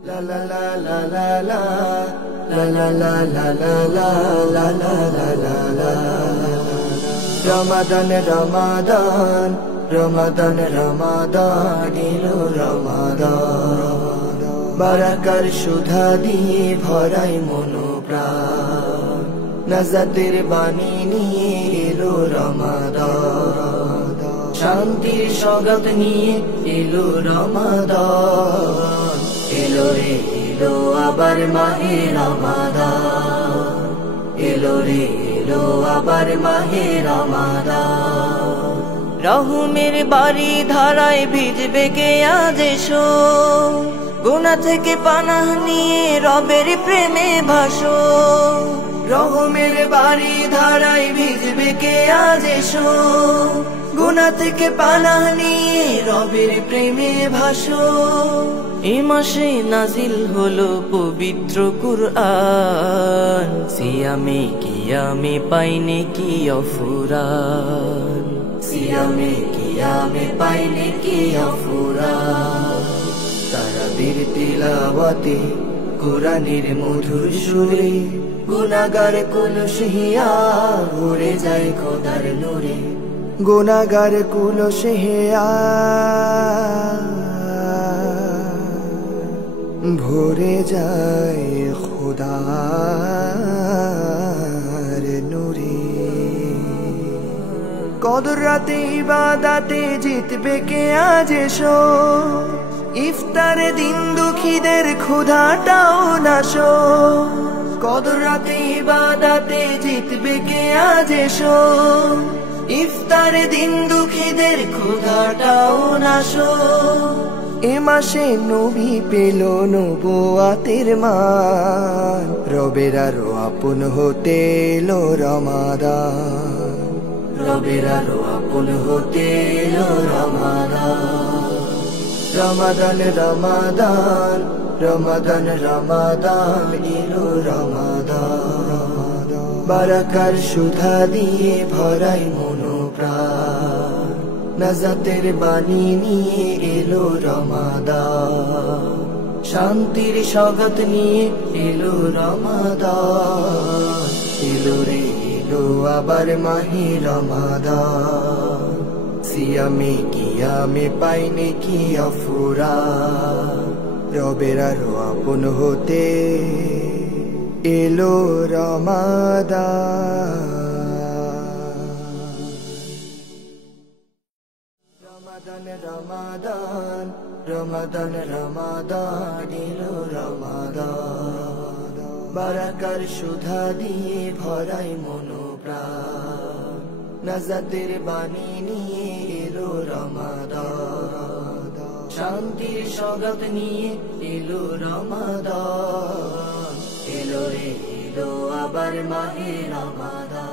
La la la la la la la la la la la la la la la la. Ramadan Ramadan Ramadan Ramadan এলো রমাদান বারাকার সুধা দিয়ে ভরাই মনোপ্রাণ নাজাতের বাণী নিয়ে এলো রমাদান শান্তির সওগাত নিয়ে এলো রমাদান এলো রে এলো আবার মাহে রমাদান এলো রে এলো আবার মাহে রমাদান রহমের বাড়ি ধারায় ভিজবে কে আজ এসো গুনাহ থেকে পানাহ নিয়ে রবের প্রেমে ভাসো রহমের বাড়ি ধারায় ভিজবে কে আজ এসো গুনাহ থেকে পানাহ নিয়ে রবের প্রেমে ভাসো এই মাসে নাজিল হলো পবিত্র কুরআন সিয়ামে কিয়ামে পাইনে কি অফুরান সিয়ামে কিয়ামে পাইনে কি অফুরান তারাবির তিলাওয়াতে কোরআনের মধুর সুরে গুনাহগার কুল সিহিয়া ভরে যায় খোদার নূরে গুনাহগার কুল সিহিয়া ভরে যায় খোদার নূরে কদর রাতে ইবাদতে জিতবে কে আজ এসো ইফতারে দিন দুঃখীদের ক্ষুধাটাও নাশো কদর রাতে ইবাদতে জিতবে কে আজ এসো ইফতারে দিন দুঃখীদের ক্ষুধাটাও নাশো এ মাসে নবী পেল নবুয়াতের মান রবের আরো আপন হতে এলো রমাদান রবের আরো আপন হতে এলো রমাদান রমাদান রমাদান রমাদান রমাদান এলো রমাদান বারাকার সুধা দিয়ে ভরাই মনোপ্রাণ নাজাতের বাণী নিয়ে এলো রমাদান শান্তির সওগাত নিয়ে এলো রমাদান এলো রে এলো আবার মাহে রমাদান সিয়ামে কিয়ামে পাইনে কি অফুরান রবের আরো আপন হতে এলো রমাদান রমাদান রমাদান রমাদান রমাদান এলো রমাদান বারাকার সুধা দিয়ে ভরাই মনোপ্রাণ নাজাতের বাণী নিয়ে এলো রমাদান শান্তির সওগাত নিয়ে এলো রমাদান এলো রে এলো আবার মাহে রমাদান।